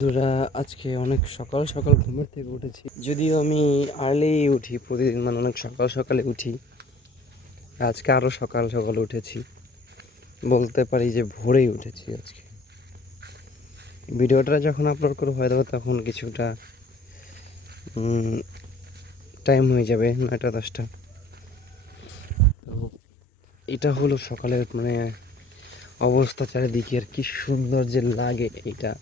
বন্ধুরা, আজকে অনেক সকাল সকাল ঘুমের থেকে উঠেছি। যদিও আমি আর্লি উঠি প্রতিদিন, মানে অনেক সকাল সকালে উঠি। আজকে আরও সকাল সকাল উঠেছি, বলতে পারি যে ভোরেই উঠেছি আজকে। ভিডিওটা যখন আপলোড করবো হয়তো তখন কিছুটা টাইম হয়ে যাবে 9টা-10টা। তো এটা হলো সকালের মানে অবস্থা চারিদিকে, আর কি সুন্দর যে লাগে এটা।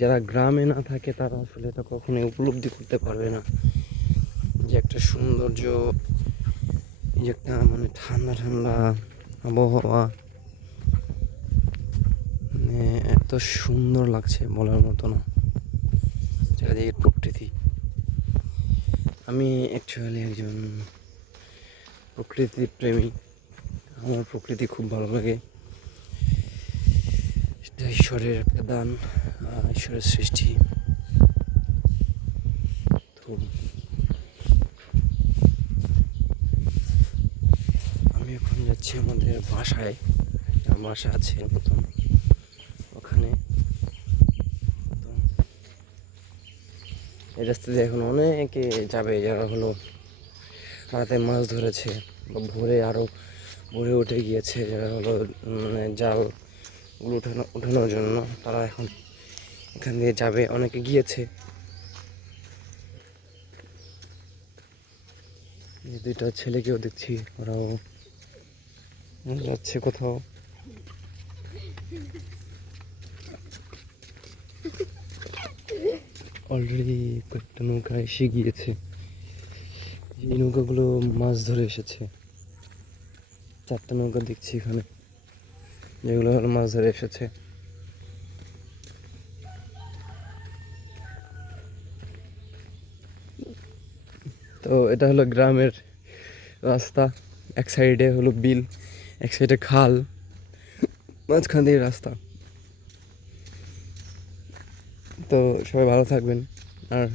যারা গ্রামে না থাকে তারা আসলে এটা কখনোই উপলব্ধি করতে পারবে না, যে একটা সৌন্দর্য, যে একটা মানে ঠান্ডা ঠান্ডা আবহাওয়া, মানে এত সুন্দর লাগছে বলার মতো না চারিদিকের প্রকৃতি। আমি অ্যাকচুয়ালি একজন প্রকৃতির প্রেমী। আমার প্রকৃতি খুব ভালো লাগে। এটা ঈশ্বরের একটা দান, ঈশ্বরের সৃষ্টি। তো আমি এখন যাচ্ছি আমাদের বাসায়। একটা বাসা আছে নতুন, ওখানে। তো এই রাস্তা দিয়ে এখন অনেকে যাবে যারা হলো রাতে মাছ ধরেছে বা ভোরে আরও ভোরে উঠে গিয়েছে, যারা হলো মানে জালগুলো উঠানোর জন্য তারা এখন এখান দিয়ে যাবে, অনেকে গিয়েছে। এই দুইটা ছেলেকেও দেখছি, ওরাও যাচ্ছে কোথাও। অলরেডি কয়েকটা নৌকা এসে গিয়েছে। এই নৌকাগুলো মাছ ধরে এসেছে। 4টা নৌকা দেখছি এখানে, যেগুলো হলো মাছ ধরে এসেছে। তো এটা হলো গ্রামের রাস্তা। এক সাইডে হলো বিল, এক সাইডে খাল, মাঝখান দিয়ে রাস্তা। তো সবাই ভালো থাকবেন, আর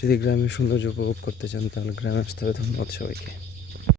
যদি গ্রামের সৌন্দর্য উপভোগ করতে চান তাহলে গ্রামে আসতে হবে। ধন্যবাদ সবাইকে।